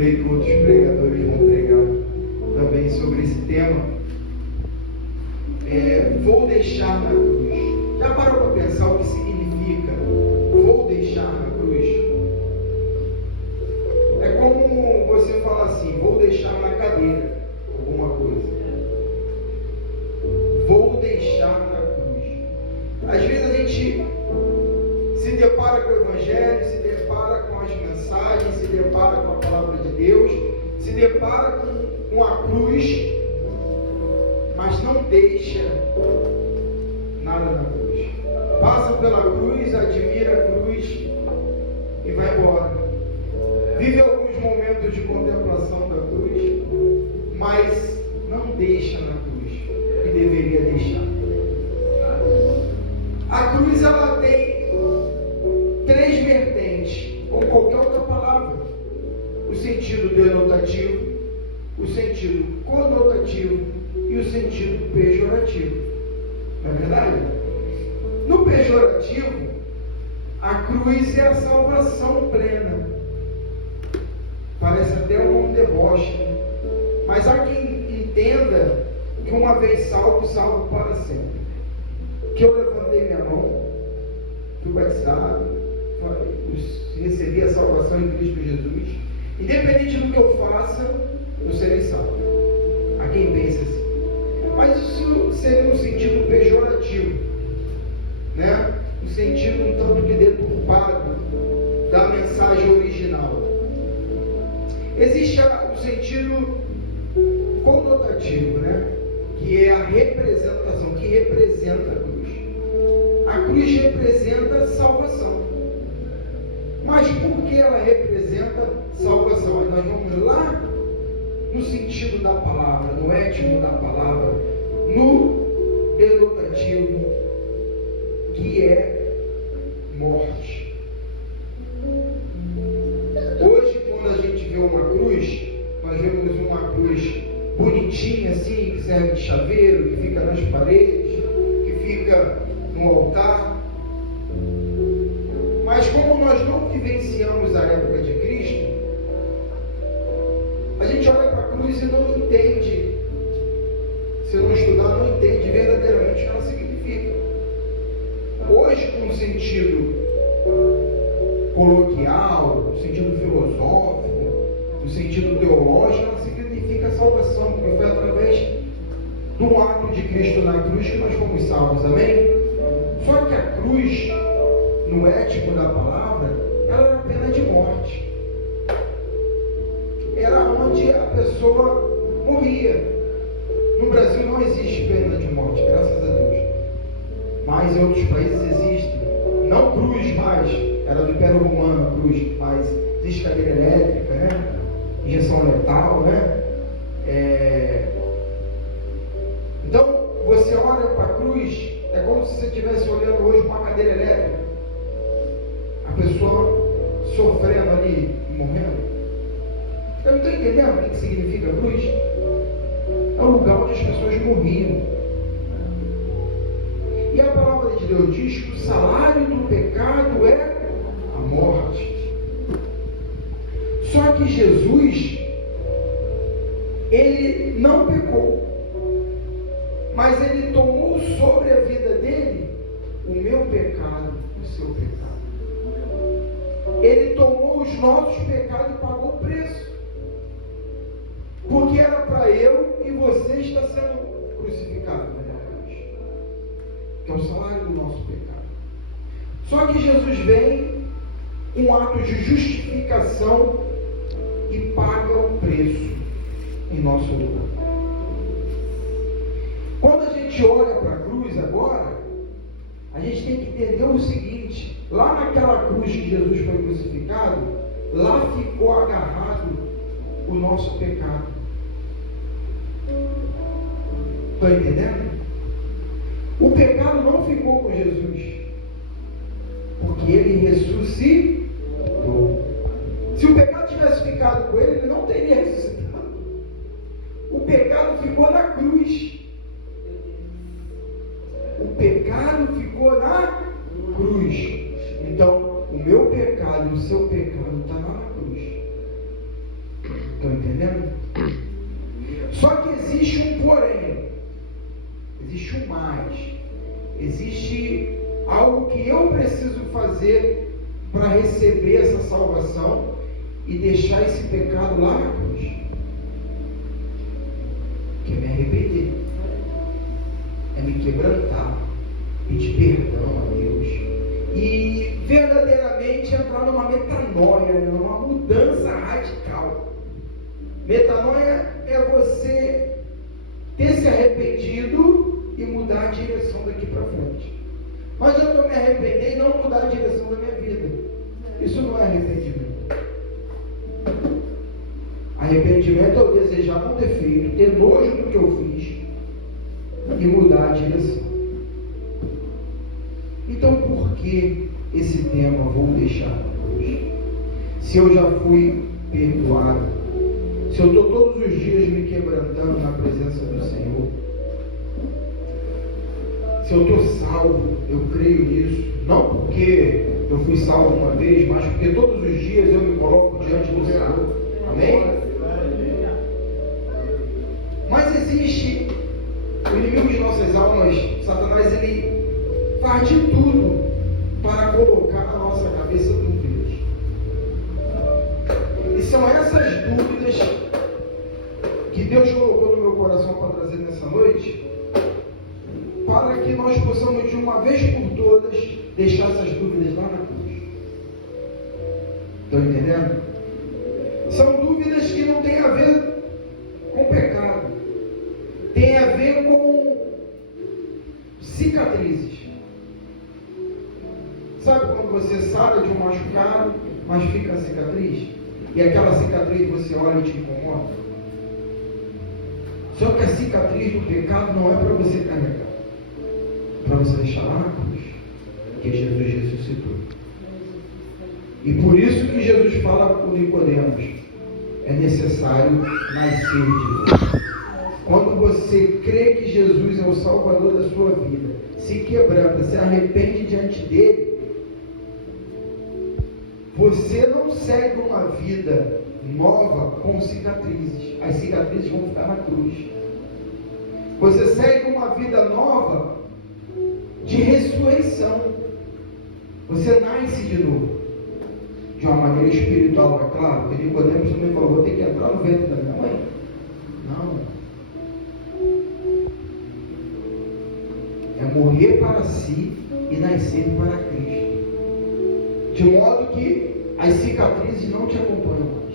creio que outros pregadores vão pregar também sobre esse tema. Vou deixar na cruz. Já parou para pensar o que significa vou deixar na cruz? É como você fala assim, vou deixar na cadeira alguma coisa. Vou deixar na cruz. Às vezes a gente se depara com o Evangelho, se depara com as mensagens, se depara com a palavra de Deus, se depara com a cruz, mas não deixa nada na cruz. Passa pela cruz, admira a cruz e vai embora. Vive alguns momentos de contemplação da cruz, mas não deixa na cruz o que deveria deixar. A cruz, ela tem três vertentes, como qualquer outra palavra: o sentido denotativo, o sentido conotativo e o sentido pejorativo. Não é verdade? No pejorativo, a cruz é a salvação plena. Parece até um deboche, né? Mas há quem entenda que uma vez salvo, salvo para sempre. Que eu levantei minha mão, fui batizado, recebi a salvação em Cristo Jesus, independente do que eu faça, eu serei salvo. Há quem pense assim. Mas isso seria no sentido pejorativo, né? No sentido um tanto que deturpado da mensagem original. Existe o sentido conotativo, né? Que é a representação, que representa a cruz. A cruz representa salvação. Mas por que ela representa salvação? Aí nós vamos lá no sentido da palavra, no étimo da palavra, no denotativo, que é morte. Hoje, quando a gente vê uma cruz, nós vemos uma cruz bonitinha assim, que serve de chaveiro, que fica nas paredes, que fica no altar. Mas como nós não vivenciamos a época de Cristo, a gente olha para a cruz e não entende. Se não estudar, não entende verdadeiramente o que ela significa. Hoje, com o sentido coloquial, no sentido filosófico, no sentido teológico, ela significa salvação, porque foi através do ato de Cristo na cruz que nós fomos salvos, amém? Só que a cruz, no ético da palavra, ela era pena de morte. Era onde a pessoa morria. No Brasil não existe pena de morte, graças a Deus. Mas em outros países existe. Não cruz mais, era do Império Romano a cruz, mas existe cadeira elétrica, né? Injeção letal, né? Então, você olha para a cruz, é como se você estivesse olhando hoje para uma cadeira elétrica. A pessoa sofrendo ali e morrendo. Eu não estou entendendo o que significa a cruz. É o lugar onde as pessoas morriam. E a palavra de Deus diz que o salário do pecado é a morte. Só que Jesus, ele não pecou, mas ele tomou sobre a vida dele o meu pecado, o seu pecado. Ele tomou os nossos pecados e pagou o preço. Porque era para eu e você estar sendo crucificado na cruz, que é o salário do nosso pecado. Só que Jesus vem um ato de justificação e paga o preço em nosso lugar. Quando a gente olha para a cruz agora, a gente tem que entender o seguinte: lá naquela cruz que Jesus foi crucificado, lá ficou agarrado o nosso pecado. Estão entendendo? O pecado não ficou com Jesus, porque ele ressuscitou. Se o pecado tivesse ficado com ele, ele não teria ressuscitado. O pecado ficou na cruz. O pecado ficou na cruz. Então, o meu pecado e o seu pecado está lá na cruz. Estão entendendo? Só que existe um porém, existe um mais, existe algo que eu preciso fazer para receber essa salvação e deixar esse pecado lá na cruz, que é me arrepender, é me quebrantar, pedir perdão a Deus e verdadeiramente entrar numa metanoia, numa mudança radical. Metanoia é você ter se arrependido e mudar a direção daqui para frente. Mas eu estou me arrepender e não mudar a direção da minha vida. Isso não é arrependimento. Arrependimento é eu desejar um defeito, ter nojo do que eu fiz e mudar a direção. Então por que esse tema vou deixar hoje? Se eu já fui perdoado, se eu estou todos os dias me quebrantando na presença do Senhor, se eu estou salvo, eu creio nisso, não porque eu fui salvo uma vez, mas porque todos os dias eu me coloco diante do Senhor. Amém? Mas existe o inimigo de nossas almas, Satanás, ele faz de tudo para colocar na nossa cabeça dúvidas. E são essas dúvidas que Deus colocou no meu coração para trazer nessa noite, para que nós possamos de uma vez por todas deixar essas dúvidas lá na cruz. Estão entendendo? São dúvidas que não têm a ver com pecado, tem a ver com cicatrizes. Sabe quando você sara de um machucado, mas fica a cicatriz? E aquela cicatriz você olha e te incomoda? Só que a cicatriz do pecado não é para você carregar, é para você deixar lá na cruz, que Jesus ressuscitou. E por isso que Jesus fala com Nicodemos, é necessário nascer de novo. Quando você crê que Jesus é o Salvador da sua vida, se quebranta, se arrepende diante dele, você não segue uma vida nova com cicatrizes. As cicatrizes vão ficar na cruz. Você segue uma vida nova de ressurreição. Você nasce de novo. De uma maneira espiritual, é claro. Porque Nicodemos também falou, vou ter que entrar no ventre da minha mãe. Não. É morrer para si e nascer para Cristo. De modo que as cicatrizes não te acompanham mais.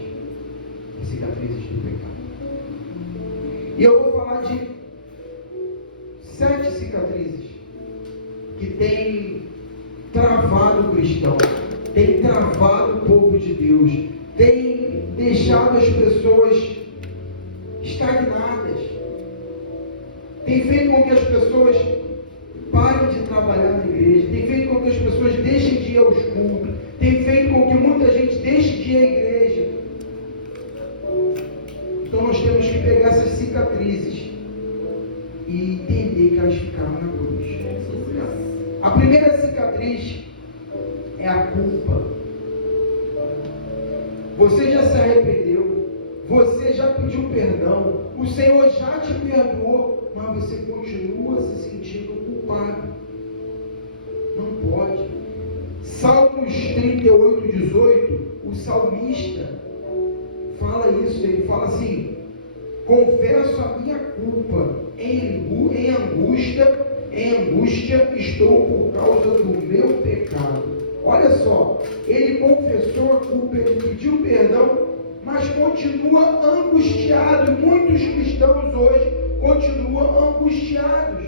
As cicatrizes do pecado. E eu vou falar de 7 cicatrizes que têm travado o cristão, têm travado o povo de Deus, têm deixado as pessoas estagnadas, têm feito com que as pessoas parem de trabalhar na igreja, tem feito com que as pessoas deixem de ir aos cultos, tem feito com que muita gente deixe de ir à igreja. Então nós temos que pegar essas cicatrizes e entender que elas ficaram na cruz. A primeira cicatriz é a culpa. Você já se arrependeu, você já pediu perdão, o Senhor já te perdoou, mas você continua se sentindo culpado. Não pode. Salmos 38:18, o salmista fala isso, ele fala assim: confesso a minha culpa, em angústia estou por causa do meu pecado. Olha só, ele confessou a culpa, ele pediu perdão, mas continua angustiado. Muitos cristãos hoje continuam angustiados.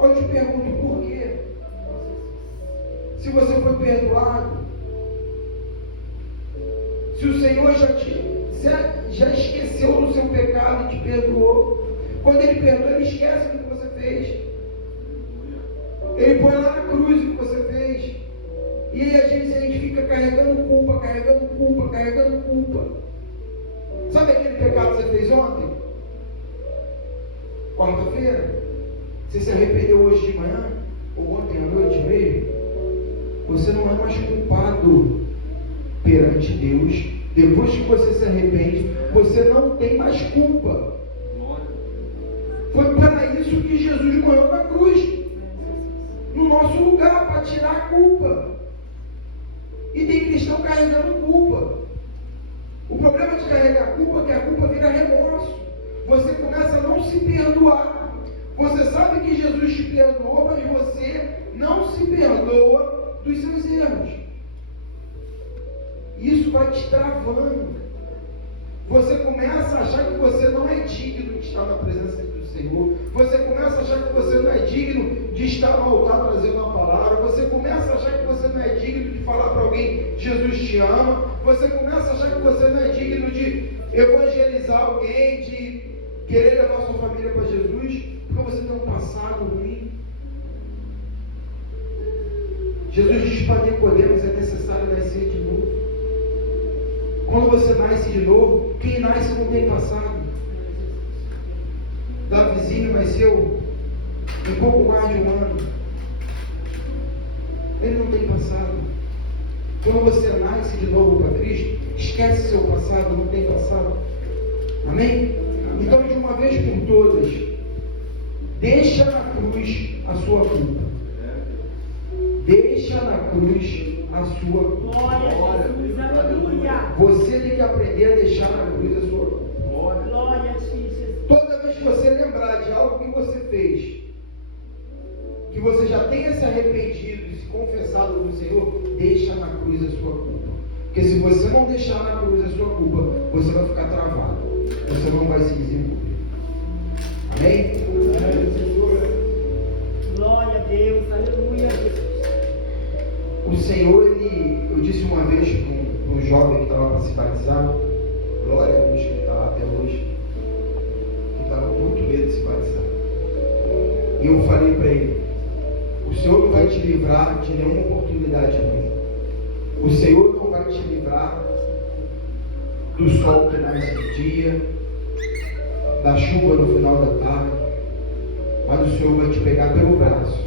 Eu te pergunto por quê? Se você foi perdoado, se o Senhor já esqueceu do seu pecado e te perdoou, quando Ele perdoa, Ele esquece do que você fez. Ele põe lá na cruz o que você fez. E aí a gente fica carregando culpa. Sabe aquele pecado que você fez ontem? Quarta-feira? Você se arrependeu hoje de manhã? Ou ontem à noite mesmo? Você não é mais culpado perante Deus Depois que você se arrepende, você não tem mais culpa. Foi para isso que Jesus morreu na cruz, no nosso lugar, para tirar a culpa. E tem cristão carregando culpa. O problema de carregar culpa é que a culpa vira remorso. Você começa a não se perdoar. Você sabe que Jesus te perdoou, mas você não se perdoa dos seus erros. Isso vai te travando. Você começa a achar que você não é digno de estar na presença do Senhor. Você começa a achar que você não é digno de estar no altar trazendo uma palavra. Você começa a achar que você não é digno de falar para alguém: Jesus te ama. Você começa a achar que você não é digno de evangelizar alguém, de querer levar sua família para Jesus, porque você tem um passado ruim. Jesus diz para Nicodemos: é necessário nascer de novo. Quando você nasce de novo, quem nasce não tem passado. Davizinho nasceu em pouco mais de um ano. Ele não tem passado. Quando você nasce de novo para Cristo, esquece seu passado, não tem passado. Amém? Então, de uma vez por todas, deixa na cruz a sua culpa. Deixa na cruz a sua culpa. Glória a Jesus, aleluia. Você tem que aprender a deixar na cruz a sua culpa. Glória a Jesus. Toda vez que você lembrar de algo que você fez, que você já tenha se arrependido e se confessado com o Senhor, deixa na cruz a sua culpa. Porque se você não deixar na cruz a sua culpa, você vai ficar travado. Você não vai se desenvolver. Amém? Glória a Deus, aleluia. O Senhor, eu disse uma vez para um jovem que estava para se batizar, glória a Deus que está lá até hoje, que estava com muito medo de se batizar. E eu falei para ele: o Senhor não vai te livrar de nenhuma oportunidade ruim. O Senhor não vai te livrar do sol que nasce no dia, da chuva no final da tarde, mas o Senhor vai te pegar pelo braço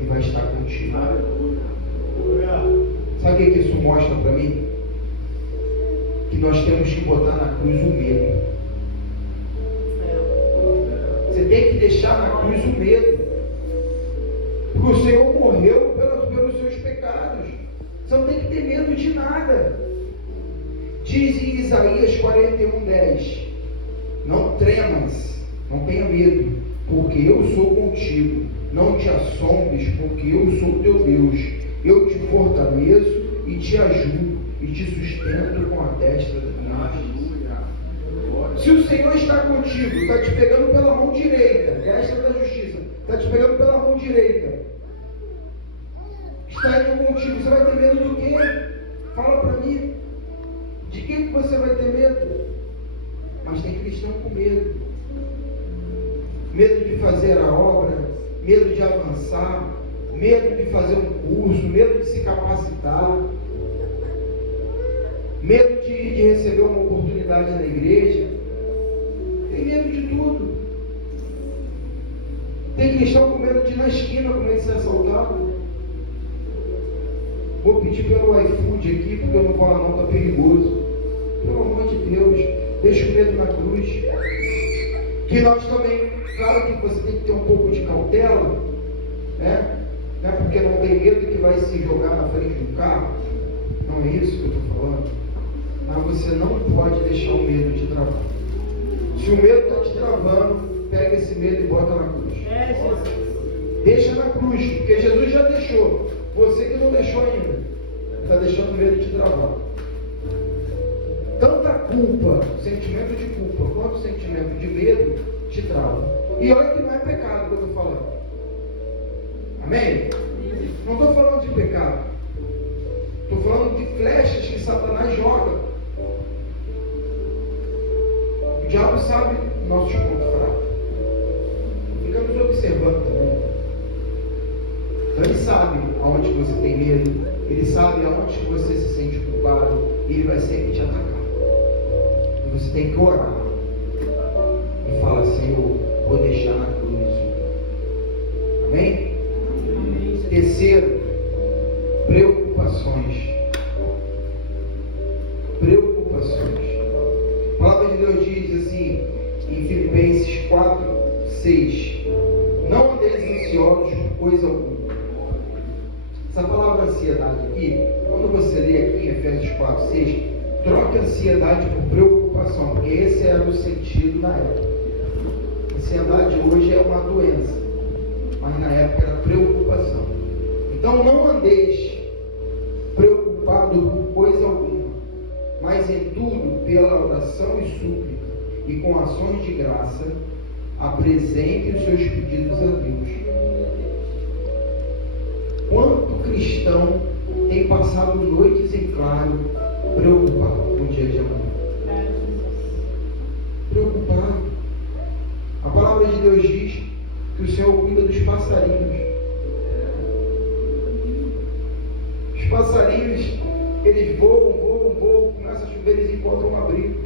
e vai estar contigo. Sabe o que isso mostra para mim? Que nós temos que botar na cruz o medo. Você tem que deixar na cruz o medo. Porque o Senhor morreu pelos seus pecados. Você não tem que ter medo de nada. Diz em Isaías 41:10: não tremas, não tenha medo, porque eu sou contigo. Não te assombres, porque eu sou teu Deus. Eu te fortaleço e te ajudo e te sustento com a destra da minha justiça. Se o Senhor está contigo, está te pegando pela mão direita, destra da justiça, está te pegando pela mão direita, está indo contigo, você vai ter medo do quê? Fala para mim. De que você vai ter medo? Mas tem cristão com medo. Medo de fazer a obra, medo de avançar, medo de fazer um curso, medo de se capacitar, medo de receber uma oportunidade na igreja. Tem medo de tudo. Tem cristão com medo de ir na esquina com medo de ser assaltado. Vou pedir pelo iFood aqui, porque eu não vou lá não, está perigoso. Pelo amor de Deus, deixa o medo na cruz. Que nós também, claro que você tem que ter um pouco de cautela, né? Não é porque não tem medo que vai se jogar na frente do carro. Não é isso que eu estou falando. Mas você não pode deixar o medo te travar. Se o medo está te travando, pega esse medo e bota na cruz. Deixa na cruz, porque Jesus já deixou. Você que não deixou ainda, está deixando o medo te travar. Tanta culpa, sentimento de culpa, quanto sentimento de medo te trava. E olha que não é pecado que eu estou falando. Amém? Não estou falando de pecado. Estou falando de flechas que Satanás joga. O diabo sabe nossos pontos fracos. Fica nos observando também. Então ele sabe aonde você tem medo. Ele sabe aonde você se sente culpado. E ele vai sempre te atacar. E você tem que orar. E falar: Senhor, vou deixar na cruz. Amém? Terceiro, preocupações. preocupações. A palavra de Deus diz assim, em Filipenses 4:6: não andeis ansiosos por coisa alguma. Essa palavra ansiedade aqui, quando você lê aqui em Efésios 4:6, troque ansiedade por preocupação, porque esse era o sentido na época. Ansiedade hoje é uma doença, mas na época era preocupação. Então não andeis preocupado por coisa alguma, mas em tudo, pela oração e súplica, e com ações de graça, apresentem os seus pedidos a Deus. Quanto cristão tem passado noites em claro, preocupado com o dia de amanhã? Preocupado. A palavra de Deus diz que o Senhor cuida dos passarinhos. Os passarinhos, eles voam, começa a chover, eles encontram um abrigo.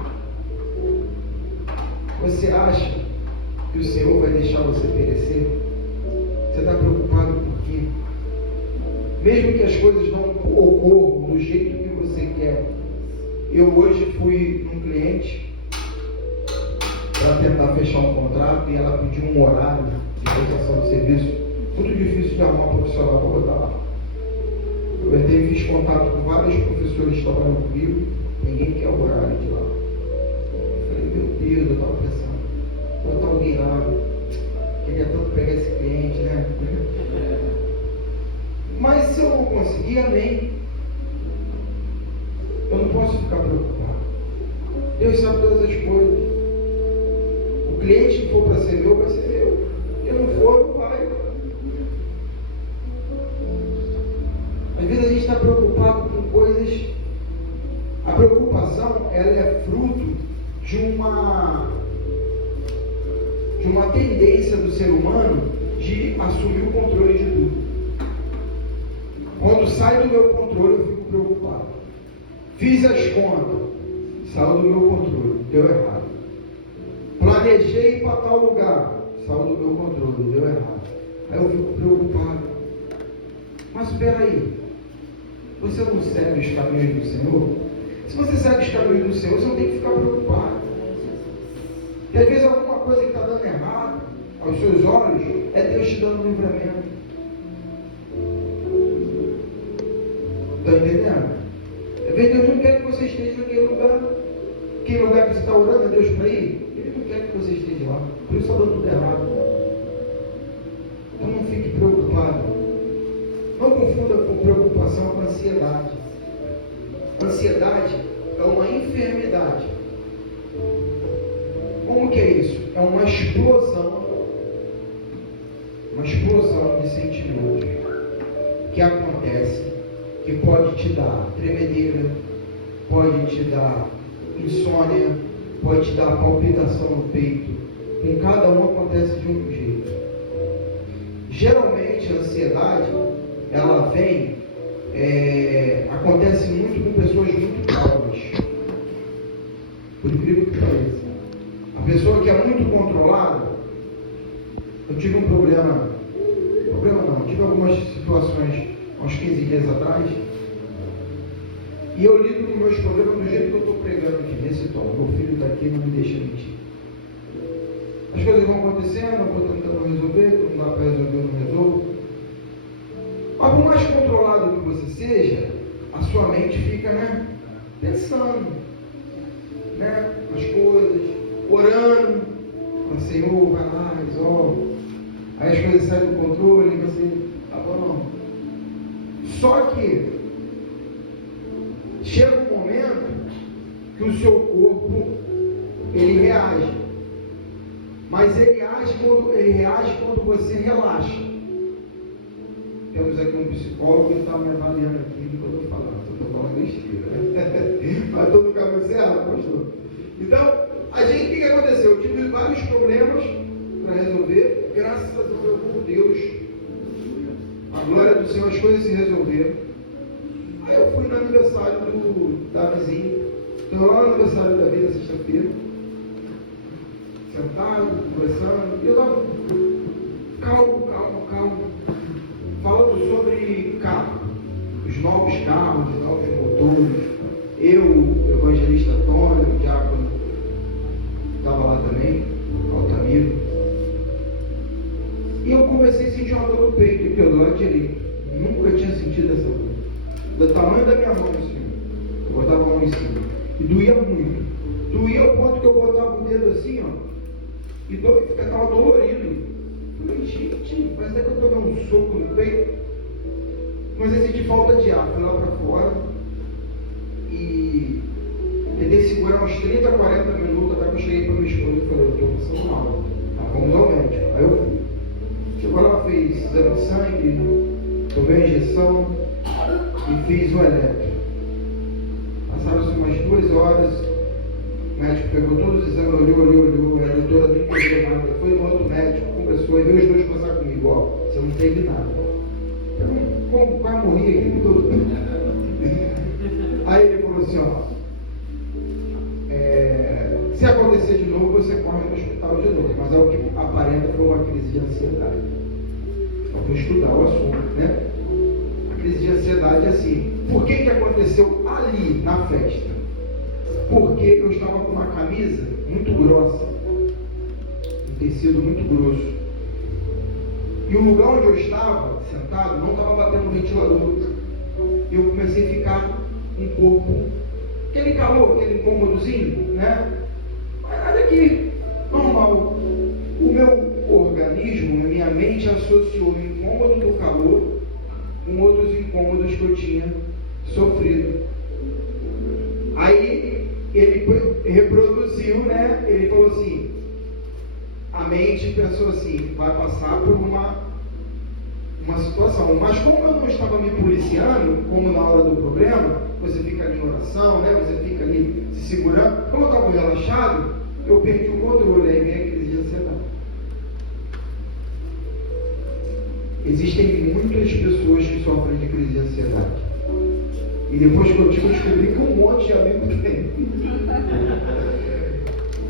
Você acha que o Senhor vai deixar você perecer? Você está preocupado por quê? Mesmo que as coisas não ocorram do jeito que você quer. Eu hoje fui num cliente para tentar fechar um contrato e ela pediu um horário de prestação de serviço muito difícil de arrumar um profissional para botar lá. Eu entrei e fiz contato com vários professores que trabalham comigo, ninguém quer o horário de lá. Eu falei, meu Deus, eu estava pensando, botar alguém lá, queria tanto pegar esse cliente, né? Mas se eu não conseguir, amém. Eu não posso ficar preocupado. Deus sabe todas as coisas. O cliente que for para ser meu, vai ser meu. Se não for, não vai. Às vezes a gente está preocupado com coisas. A preocupação, ela é fruto de uma tendência do ser humano de assumir o controle de tudo. Quando sai do meu controle, eu fico preocupado. Fiz as contas, saiu do meu controle, deu errado. Planejei para tal lugar, saiu do meu controle, deu errado. Aí eu fico preocupado. Mas espera aí, você não segue os caminhos do Senhor? Se você segue os caminhos do Senhor, você não tem que ficar preocupado. E às vezes alguma coisa que está dando errado aos seus olhos, é Deus te dando um livramento. Está entendendo? Às vezes Deus não quer que você esteja naquele lugar. Aquele lugar que você está orando a Deus para ir, Ele não quer que você esteja lá. Por isso está dando tudo errado. Então não fique preocupado. Não confunda com preocupação com ansiedade. Ansiedade é uma enfermidade. Como que é isso? É uma explosão de sentimentos que acontece, que pode te dar tremedeira, pode te dar insônia, pode te dar palpitação no peito. Com cada um acontece de um jeito. Geralmente a ansiedade, ela vem, acontece muito com pessoas muito calmas. Por incrível que pareça. A pessoa que é muito controlada, eu tive um problema não, tive algumas situações há uns 15 dias atrás, e eu lido com meus problemas do jeito que eu estou pregando aqui, nesse tom. Meu filho está aqui, não me deixa mentir. As coisas vão acontecendo, eu vou tentando resolver, não dá para resolver, eu não resolvo. Mas por mais controlado que você seja, a sua mente fica, pensando, nas coisas, orando, fala, Senhor, vai lá, resolve. Aí as coisas saem do controle e você, tá bom. Só que chega um momento que o seu corpo, ele reage. Mas ele reage quando você relaxa. Temos aqui um psicólogo que está me avaliando aqui do que eu estou falando. Eu estou falando besteira, Mas estou no caminho certo, pastor. Então, o que aconteceu? Eu tive vários problemas para resolver, graças a Deus, a glória do Senhor, as coisas se resolveram. Aí eu fui no aniversário do Davizinho, estou lá no aniversário da vida, sexta-feira, sentado, conversando, e eu estava calmo, falando sobre carro, os novos carros, os novos motores. Eu evangelista Antônio, o diácono estava lá também, Altamiro. E eu comecei a sentir uma dor no peito, que eu do lado direito. Nunca tinha sentido essa dor. Do tamanho da minha mão, assim. Eu botava a mão em cima. E doía muito. Doía ao ponto que eu botava o dedo assim, ó. E ficava dolorido. Eu falei, gente, parece que eu estou dando um soco no peito. Mas eu senti falta de ar. Fui lá para fora. E tentei segurar uns 30, 40 minutos até que eu cheguei para minha esposa e falei, eu estou passando mal. Tá, vamos ao médico. Aí eu fui. Chegou lá, fez exame de sangue, tomei a injeção e fiz o eletro. Passaram-se umas 2 horas, o médico pegou todos os exames, olhou, a doutora não entendeu nada, foi no outro médico, conversou e veio os dois conversar comigo, ó, você não teve nada. Como vai morrer aqui todo mundo? Aí ele falou assim, ó, se acontecer de novo, você corre no hospital de novo, mas é o que aparenta foi uma crise de ansiedade. Eu fui estudar o assunto, né? A crise de ansiedade é assim. Por que aconteceu ali na festa? Porque eu estava com uma camisa muito grossa, um tecido muito grosso. E o lugar onde eu estava sentado não estava batendo no ventilador. Eu comecei a ficar um pouco, aquele calor, aquele incômodozinho, né? Mas nada aqui, normal. O meu organismo, a minha mente associou o incômodo do calor com outros incômodos que eu tinha sofrido. Aí ele reproduziu, né? Ele falou assim, a mente pensou assim, vai passar por uma situação, mas como eu não estava me policiando, como na hora do problema, você fica ali em oração, né? Você fica ali se segurando, como eu estava relaxado, eu perdi o controle, aí vem a crise de ansiedade. Existem muitas pessoas que sofrem de crise de ansiedade. E depois que eu tive, eu descobri que um monte de amigos tem.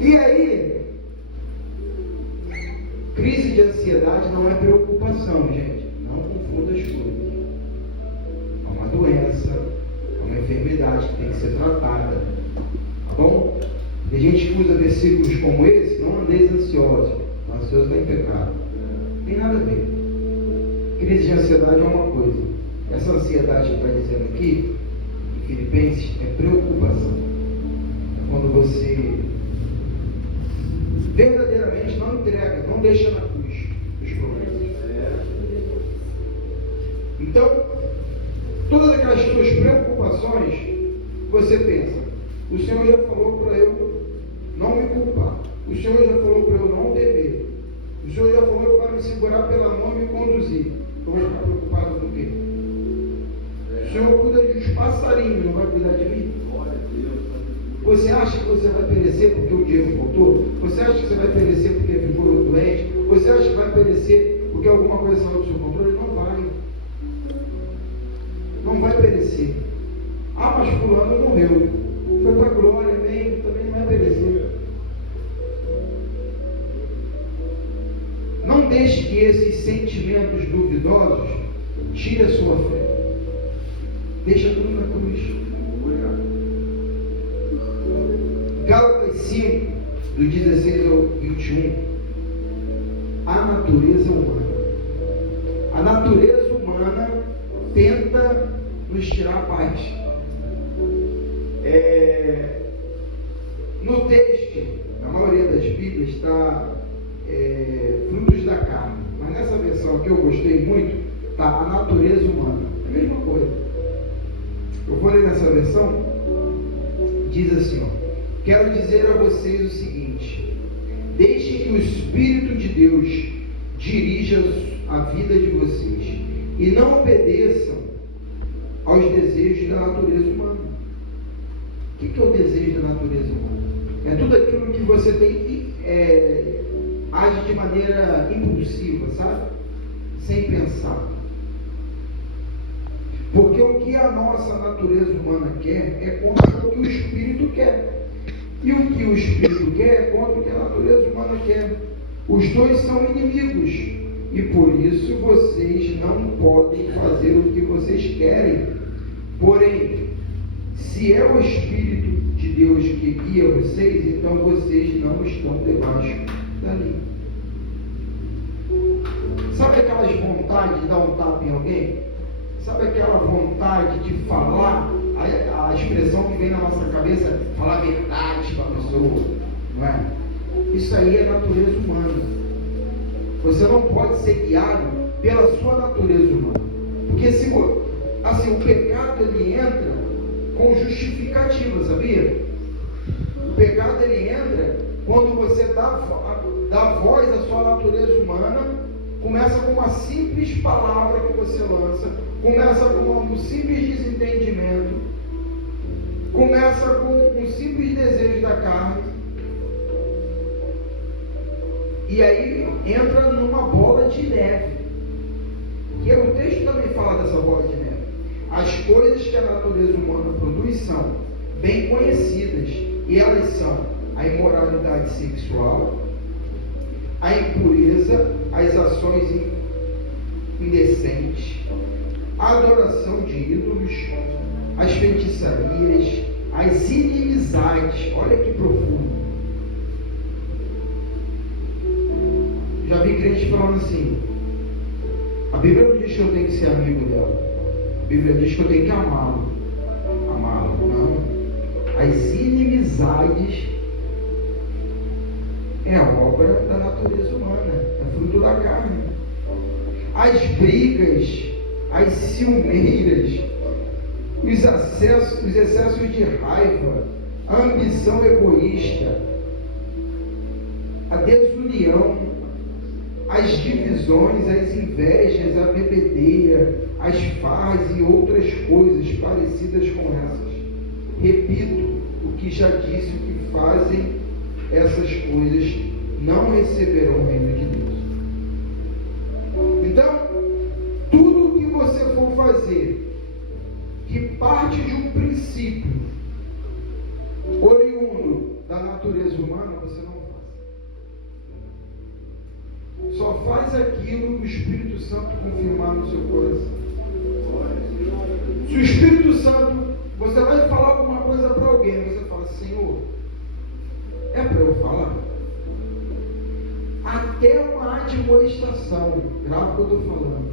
E aí, crise de ansiedade não é preocupação, gente. Não confunda as coisas. É uma doença, é uma enfermidade que tem que ser tratada. Tá bom? Tem gente que usa versículos como esse, não andeis ansiosos. O ansioso está em pecado. Não tem nada a ver. Crise de ansiedade é uma coisa. Essa ansiedade que está dizendo aqui, em Filipenses, é preocupação. É quando você verdadeiramente não entrega, não deixa na cruz os problemas. Então, todas aquelas suas preocupações, você pensa, o Senhor já falou para eu não me culpar. O Senhor já falou para eu não dever. O Senhor já falou que vai me segurar pela mão e me conduzir. Eu vou ficar preocupado com o quê? O Senhor cuida dos passarinhos, não vai cuidar de mim? Você acha que você vai perecer porque o dinheiro faltou? Você acha que você vai perecer porque ficou doente? Você acha que vai perecer porque alguma coisa saiu do seu controle? Não vai. Não vai perecer. Ah, mas fulano morreu. Foi para a glória, amém? Também não vai perecer. Não deixe que esses sentimentos duvidosos tirem a sua fé. Deixa tudo na cruz. Gálatas 5, do 16 ao 21. A natureza humana. A natureza humana tenta nos tirar a paz. No texto, na maioria das Bíblias, está frutos da carne. Mas nessa versão que eu gostei muito, está a natureza humana. É a mesma coisa. Eu vou ler nessa versão, diz assim, ó. Quero dizer a vocês o seguinte: deixem que o Espírito de Deus dirija a vida de vocês e não obedeçam aos desejos da natureza humana. O que é o desejo da natureza humana? É tudo aquilo que você tem age de maneira impulsiva, sabe? Sem pensar. Porque o que a nossa natureza humana quer é contra o que o Espírito quer. E o que o Espírito quer é contra o que a natureza humana quer. Os dois são inimigos. E por isso vocês não podem fazer o que vocês querem. Porém, Se é o Espírito de Deus que guia vocês, então vocês não estão debaixo da lei. Sabe aquelas vontades de dar um tapa em alguém? Sabe aquela vontade de falar, a expressão que vem na nossa cabeça, falar a verdade para a pessoa, não é? Isso aí é natureza humana. Você não pode ser guiado pela sua natureza humana. Porque assim, o pecado ele entra com justificativa, sabia? O pecado ele entra quando você dá voz à sua natureza humana. Começa com uma simples palavra que você lança, começa com um simples desentendimento, começa com um simples desejo da carne, e aí entra numa bola de neve. E o texto também fala dessa bola de neve. As coisas que a natureza humana produz são bem conhecidas, e elas são a imoralidade sexual, a impureza, as ações indecentes, a adoração de ídolos, as feitiçarias, as inimizades. Olha que profundo. Já vi crente falando assim: a Bíblia não diz que eu tenho que ser amigo dela, a Bíblia diz que eu tenho que amá-lo. Não. As inimizades é a obra da natureza humana, é fruto da carne. As brigas, as ciumeiras, os excessos de raiva, a ambição egoísta, a desunião, as divisões, as invejas, a bebedeira, as farras e outras coisas parecidas com essas. Repito o que já disse: o que fazem essas coisas não receberão o reino de Deus. Então, tudo que você for fazer que parte de um princípio oriundo da natureza humana, você não faz. Só faz aquilo que o Espírito Santo confirmar no seu coração. Se o Espírito Santo, você vai falar alguma coisa para alguém, você fala: Senhor, é para eu falar? Até uma admoestação, grave o que eu estou falando,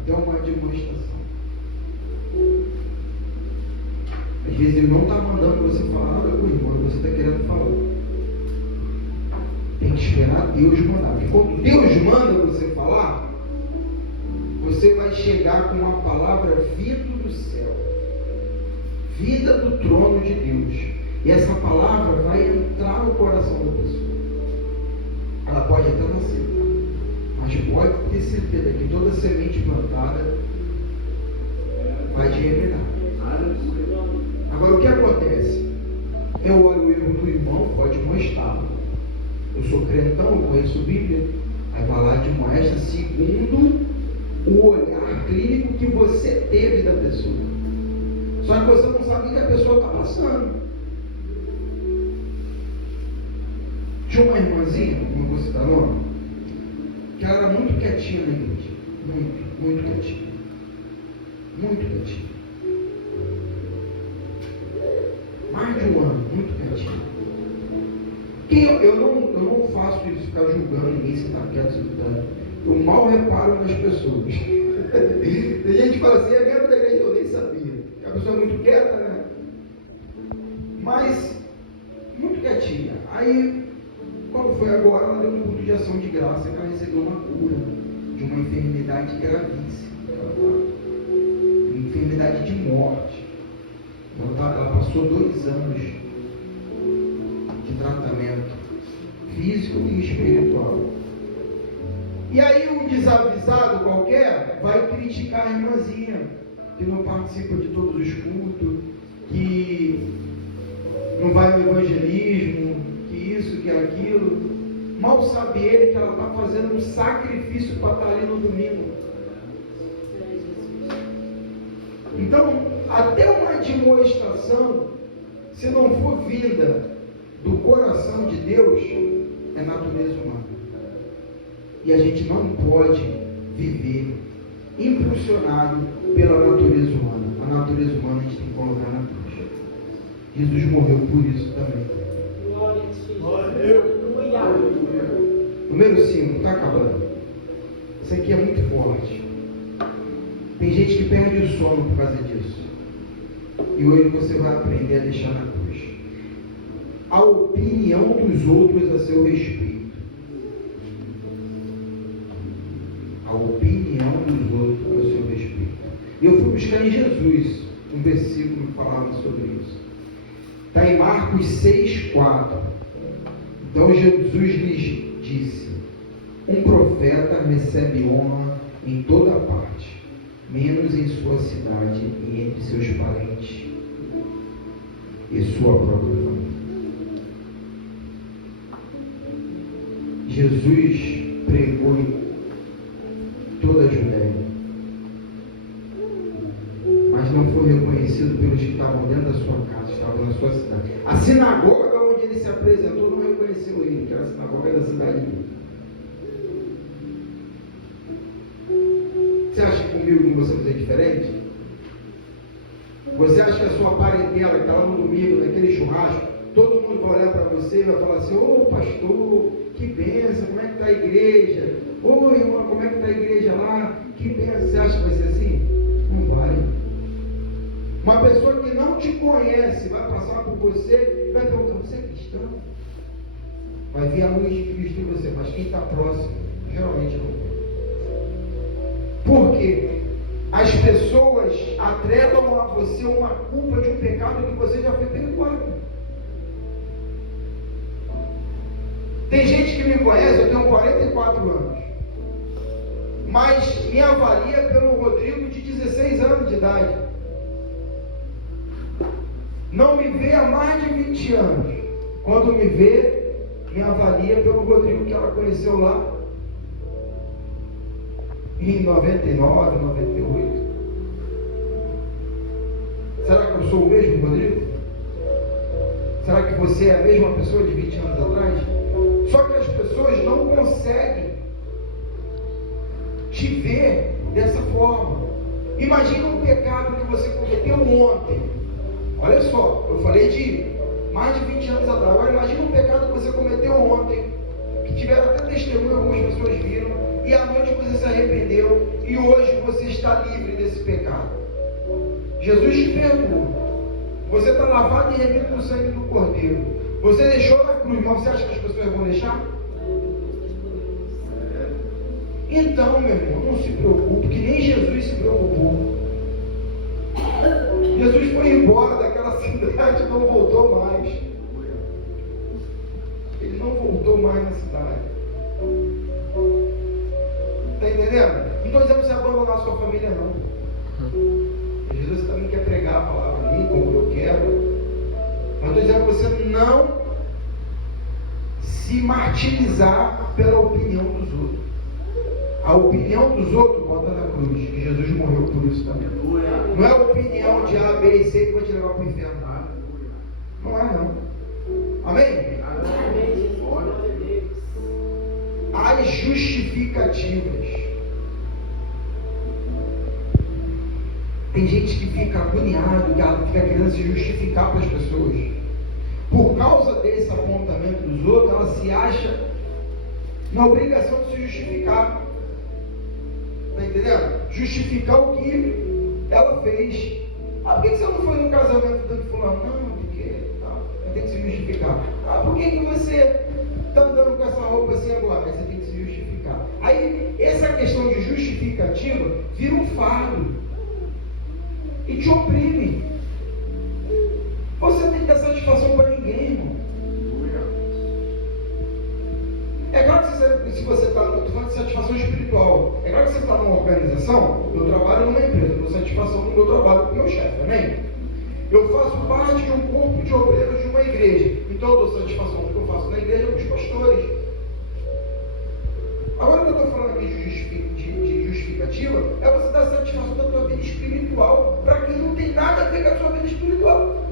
até uma admoestação. Às vezes ele não está mandando você falar nada com o irmão, você está querendo falar. Tem que esperar Deus mandar, porque quando Deus manda você falar, você vai chegar com uma palavra vindo do céu, vinda do trono de Deus. E essa palavra vai entrar no coração da pessoa. Ela pode até não aceitar, mas pode ter certeza que toda semente plantada vai germinar. Agora, o que acontece? Eu olho o erro do irmão, pode mostrar. Eu sou crentão, eu conheço Bíblia. Aí vai lá de moesta segundo o olhar clínico que você teve da pessoa. Só que você não sabe o que a pessoa está passando. Tinha uma irmãzinha, não vou citar nome, que ela era muito quietinha na igreja. Muito quietinha. Muito quietinha. Mais de um ano, muito quietinha. Eu não faço isso, ficar julgando ninguém se está quieto, se está. Eu mal reparo nas pessoas. Tem gente que fala assim: é mesmo da igreja, eu nem sabia. A pessoa é muito quieta, né? Mas, muito quietinha. Aí, quando foi agora, ela deu um culto de ação de graça, que ela recebeu uma cura de uma enfermidade gravíssima. Uma enfermidade de morte. Ela passou 2 anos de tratamento físico e espiritual. E aí um desavisado qualquer vai criticar a irmãzinha, que não participa de todos os cultos, que não vai no evangelismo, que isso, que aquilo. Mal sabe ele que ela está fazendo um sacrifício para estar ali no domingo. Então, até uma admoestação, se não for vinda do coração de Deus, é natureza humana. E a gente não pode viver impulsionado pela natureza humana. A natureza humana a gente tem que colocar na cruz. Jesus morreu por isso também. Glória a ti, Jesus. Aleluia. Número 5, está acabando. Isso aqui é muito forte. Tem gente que perde o sono por causa disso. E hoje você vai aprender a deixar na cruz. A opinião dos outros a seu respeito. A opinião dos outros a seu respeito. E eu fui buscar em Jesus um versículo que falava sobre isso. Está em Marcos 6,4. Então Jesus lhes disse: um profeta recebe honra em toda parte, menos em sua cidade e entre seus parentes e sua própria família. Jesus pregou em toda a Judéia, mas não foi reconhecido pelos que estavam dentro da sua casa, estavam na sua cidade. A sinagoga onde ele se apresentou não reconheceu ele, que era a sinagoga da cidade dele. Você acha que comigo que você vai fazer diferente? Você acha que a sua parentela, que está lá no domingo, naquele churrasco, todo mundo vai olhar para você e vai falar assim: ô pastor, que bênção, como é que está a igreja? Ô irmão, como é que está a igreja lá? Que bênção. Você acha que vai ser assim? Não vai. Uma pessoa que não te conhece vai passar por você e vai perguntar: você é cristão? Vai ver a luz de Cristo em você, mas quem está próximo geralmente não vê. Por quê? As pessoas atrelam a você uma culpa de um pecado que você já foi perdoado. Tem gente que me conhece, eu tenho 44 anos, mas me avalia pelo Rodrigo de 16 anos de idade. Não me vê há mais de 20 anos. Quando me vê, me avalia pelo Rodrigo que ela conheceu lá em 99, 98. Será que eu sou o mesmo, Rodrigo? Será que você é a mesma pessoa de 20 anos atrás? Só que as pessoas não conseguem te ver dessa forma. Imagina um pecado que você cometeu ontem. Olha só, eu falei de mais de 20 anos atrás. Agora imagina um pecado que você cometeu ontem, que tiveram até testemunho, algumas pessoas viram, e à noite você se arrependeu, e hoje você está livre desse pecado. Jesus te perdoa. Você está lavado e remido no sangue do Cordeiro. Você deixou na cruz, mas você acha que as pessoas vão deixar? Então, meu irmão, não se preocupe, que nem Jesus se preocupou. Jesus foi embora daquela cidade e não voltou mais. Ele não voltou mais na cidade. Está entendendo? Não estou dizendo para você abandonar a sua família, não. Jesus também quer pregar a palavra ali, como eu quero. Mas estou dizendo para você não se martirizar pela opinião dos outros. A opinião dos outros bota na cruz, que Jesus morreu por isso também. Não é a opinião de A, B e C que vai te levar para o inferno. Não é, não. Amém? As justificativas. Tem gente que fica agoniado, que ela fica querendo se justificar para as pessoas. Por causa desse apontamento dos outros, ela se acha na obrigação de se justificar. Está entendendo? Justificar o que ela fez. Ah, por que você não foi no casamento do fulano? Não, porque tem que se justificar. Ah, por que você está andando com essa roupa assim agora? Aí você tem que se justificar. Aí, essa questão de justificativa vira um fardo e te oprime. Você não tem que dar satisfação para ninguém, irmão. É claro que se você está, estou falando de satisfação espiritual. É claro que você está numa organização, eu trabalho numa empresa, eu dou satisfação no meu trabalho com o meu chefe, amém? Eu faço parte de um corpo de obreiros de uma igreja, então eu dou satisfação do que eu faço na igreja com os pastores. Agora o que eu estou falando aqui de justificativa é você dar satisfação da tua vida espiritual para quem não tem nada a ver com a sua vida espiritual.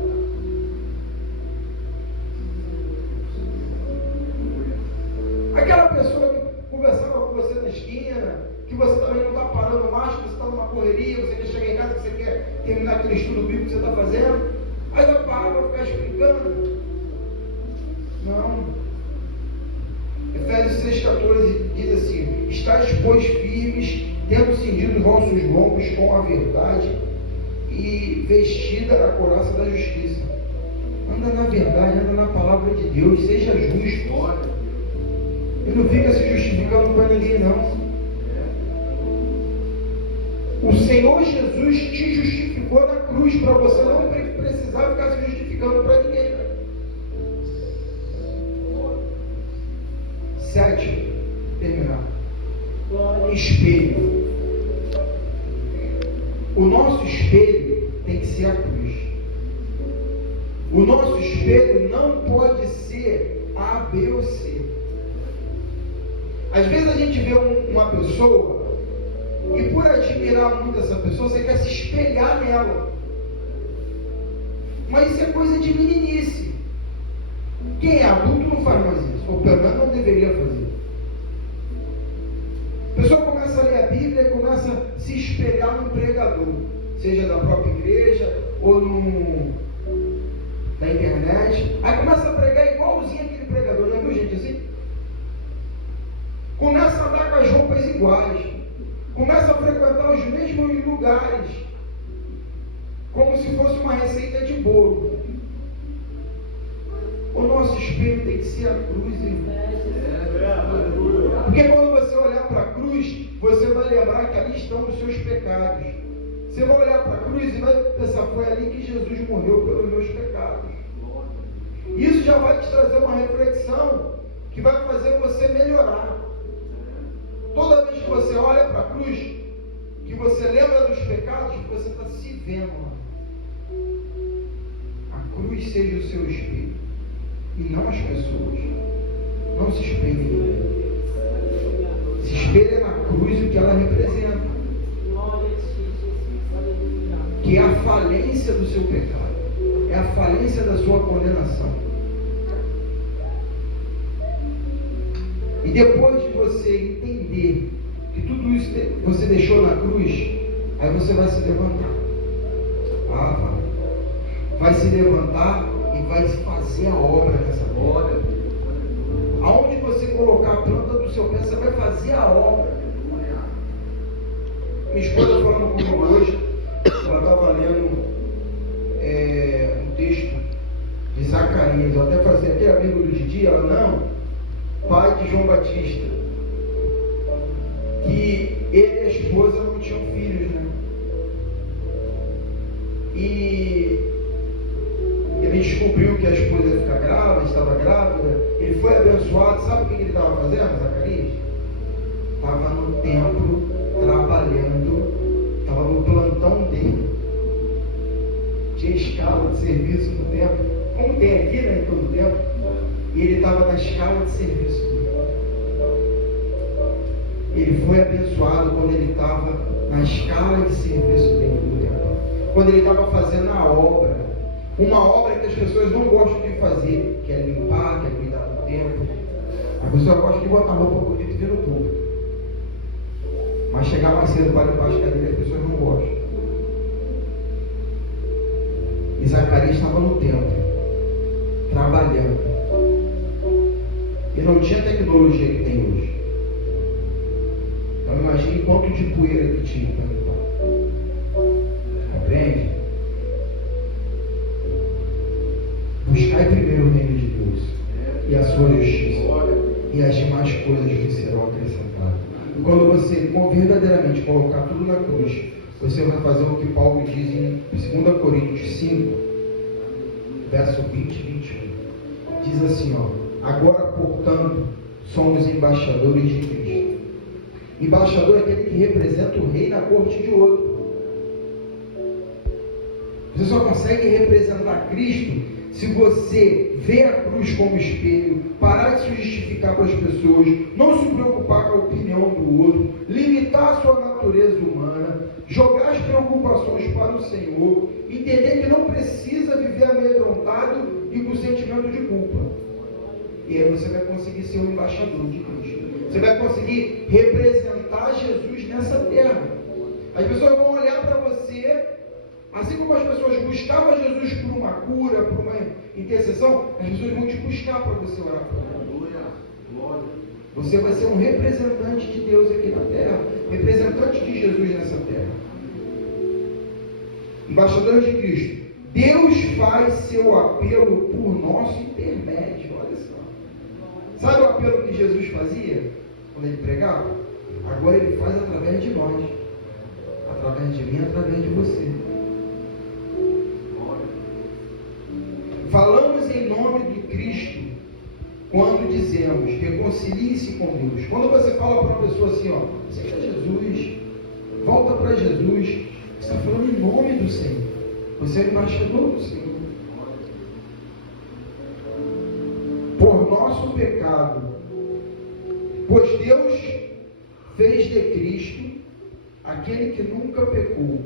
Aquela pessoa que conversava com você na esquina, que você também não está parando mais, que você está numa correria, você quer chegar em casa, que você quer terminar aquele estudo bíblico que você está fazendo, Aí vai parar para ficar explicando? Não. Efésios 6,14 diz assim: estáis, pois, firmes, tendo cingido os vossos lombos com a verdade e vestida a couraça da justiça. Anda na verdade, anda na palavra de Deus, seja justo. E não fica se justificando para ninguém, não. O Senhor Jesus te justificou na cruz para você não precisar ficar se justificando para ninguém. 7. Terminar. Espelho. O nosso espelho tem que ser a cruz. O nosso espelho não pode ser A, B ou C. Às vezes a gente vê uma pessoa e por admirar muito essa pessoa, você quer se espelhar nela. Mas isso é coisa de meninice. Quem é adulto não faz mais isso, ou pelo menos não deveria fazer. A pessoa começa a ler a Bíblia e começa a se espelhar num pregador, seja da própria igreja ou da internet. Aí começa a pregar igualzinho aquele pregador, já viu gente assim? Começa a andar com as roupas iguais, começa a frequentar os mesmos lugares, como se fosse uma receita de bolo. O nosso espelho tem que ser a cruz, porque quando você olhar para a cruz, você vai lembrar que ali estão os seus pecados. Você vai olhar para a cruz e vai pensar: foi ali que Jesus morreu pelos meus pecados. Isso já vai te trazer uma reflexão que vai fazer você melhorar. Toda vez que você olha para a cruz, que você lembra dos pecados, você está se vendo lá. A cruz seja o seu espelho, e não as pessoas. Não se espelhe. Se espelha na cruz o que ela representa, que é a falência do seu pecado, é a falência da sua condenação. E depois de você entender que tudo isso você deixou na cruz, aí você vai se levantar. Vai se levantar e vai fazer a obra nessa obra. Aonde você colocar a planta do seu pé, você vai fazer a obra. Minha esposa falando comigo hoje, ela estava lendo um texto de Zacarias. Eu até fazia aquele amigo do Didi, ela não, pai de João Batista, que ele e a esposa não tinham filhos, né? E ele descobriu que a esposa ia ficar grávida, estava grávida, ele foi abençoado. Sabe o que ele estava fazendo, Zacarias? Estava no templo, trabalhando, estava no plantão dele. Tinha escala de serviço no templo, como tem aqui, né, em todo templo. E ele estava na escala de serviço dele. Ele foi abençoado quando ele estava na escala de serviço dele no templo. Quando ele estava fazendo a obra. Uma obra que as pessoas não gostam de fazer, que é limpar, que é cuidar do templo. A pessoa gosta de botar roupa bonita e vir no público. Mas chegar mais cedo para limpar as cadeiras, as pessoas não gostam. E Zacarias estava no templo, trabalhando. E não tinha a tecnologia que tem hoje. Então imagine quanto de poeira que tinha para limpar. Compreende? Buscai primeiro o reino de Deus e a sua justiça, e as demais coisas vos serão acrescentadas. E quando você verdadeiramente colocar tudo na cruz, você vai fazer o que Paulo diz em 2 Coríntios 5, verso 20 e 21. Diz assim, agora, portanto, somos embaixadores de Cristo. Embaixador é aquele que representa o rei na corte de outro. Você só consegue representar Cristo se você vê a cruz como espelho, parar de se justificar para as pessoas, não se preocupar com a opinião do outro, limitar a sua natureza humana, jogar as preocupações para o Senhor, entender que não precisa viver amedrontado e com sentimento de culpa. E aí você vai conseguir ser um embaixador de Cristo. Você vai conseguir representar Jesus nessa terra. As pessoas vão olhar para você Assim como as pessoas buscavam Jesus por uma cura, por uma intercessão, as pessoas vão te buscar para você orar por ela. Você vai ser um representante de Deus aqui na terra, representante de Jesus nessa terra. Embaixadores de Cristo. Deus faz seu apelo por nosso intermédio. Olha só. Sabe o apelo que Jesus fazia quando ele pregava? Agora ele faz através de nós. Através de mim, através de você. Falamos em nome de Cristo quando dizemos, reconcilie-se com Deus. Quando você fala para uma pessoa assim, ó, seja Jesus, volta para Jesus, você está falando em nome do Senhor. Você é embaixador do Senhor. Por nosso pecado, pois Deus fez de Cristo, aquele que nunca pecou,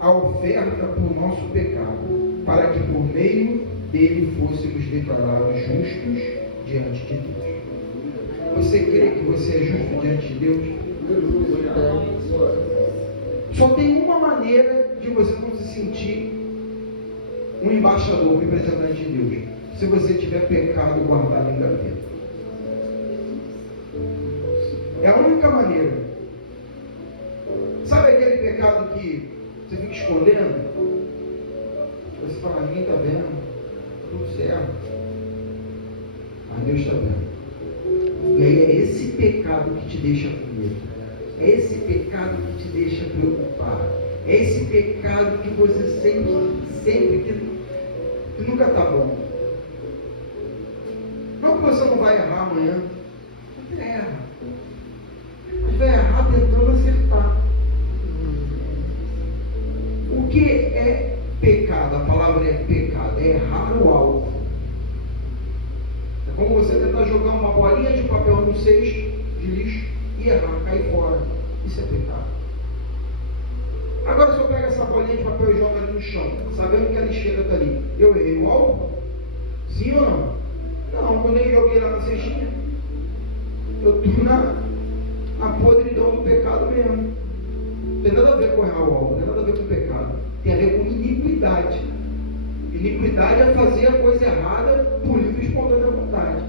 a oferta por nosso pecado, para que por meio dele fôssemos declarados justos diante de Deus. Você crê que você é justo diante de Deus? Só tem uma maneira de você não se sentir um embaixador, um representante de Deus: se você tiver pecado guardado em gaveta. É a única maneira. Sabe aquele pecado que você fica escondendo? Você fala, ninguém está vendo, está tudo certo, mas Deus está vendo. E aí é esse pecado que te deixa com medo, é esse pecado que te deixa preocupado, é esse pecado que você sempre que nunca está bom. Não que você não vai errar amanhã, você erra, mas vai errar tentando acertar. O que é pecado? A palavra é pecado, é errar o alvo. É como você tentar jogar uma bolinha de papel no cesto de lixo e errar, cair fora. Isso é pecado. Agora, se eu pego essa bolinha de papel e jogo ali no chão, sabendo que a lixeira está ali, eu errei o alvo? Sim ou não? Não, quando eu joguei lá na cestinha, eu estou na podridão do pecado mesmo. Não tem nada a ver com errar o alvo, não tem nada a ver com pecado. Tem a ver com iniquidade. Iniquidade é fazer a coisa errada por livre e espontânea vontade.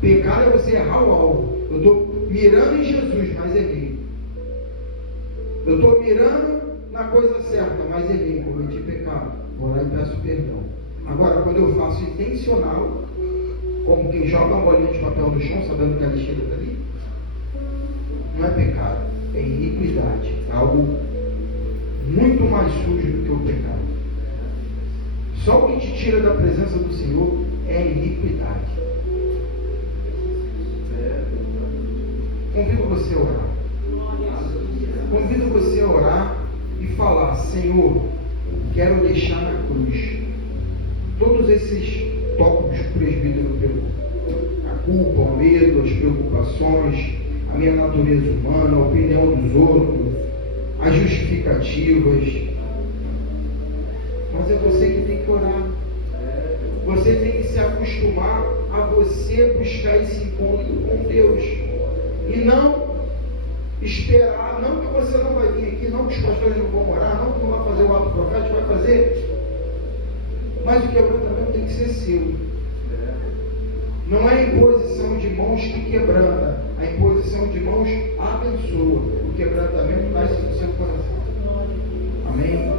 Pecado é você errar o alvo. Eu estou mirando em Jesus, mas errei. Eu estou mirando na coisa certa, mas errei, cometi pecado. Vou lá e peço perdão. Agora, quando eu faço intencional, como quem joga uma bolinha de papel no chão, sabendo que a lixeira está ali, não é pecado, é iniquidade. É algo muito mais sujo do que o pecado. Só o que te tira da presença do Senhor é a iniquidade. Convido você a orar. Convido você a orar e falar: Senhor, quero deixar na cruz todos esses tópicos que o presbítero pegou: a culpa, o medo, as preocupações, a minha natureza humana, a opinião dos outros, as justificativas. Mas é você que tem que orar. Você tem que se acostumar a você buscar esse encontro com Deus. E não esperar, não que você não vai vir aqui, não que os pastores não vão orar, não que não vai fazer o ato profético, vai fazer. Mas o quebrantamento tem que ser seu. Não é a imposição de mãos que quebranta, a imposição de mãos abençoa. O quebrantamento nasce do seu coração. Amém?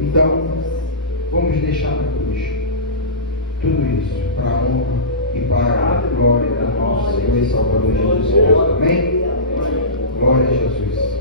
Então, vamos deixar na cruz tudo isso para a honra e para a glória do nosso Senhor e Salvador Jesus Cristo. Amém? Glória a Jesus.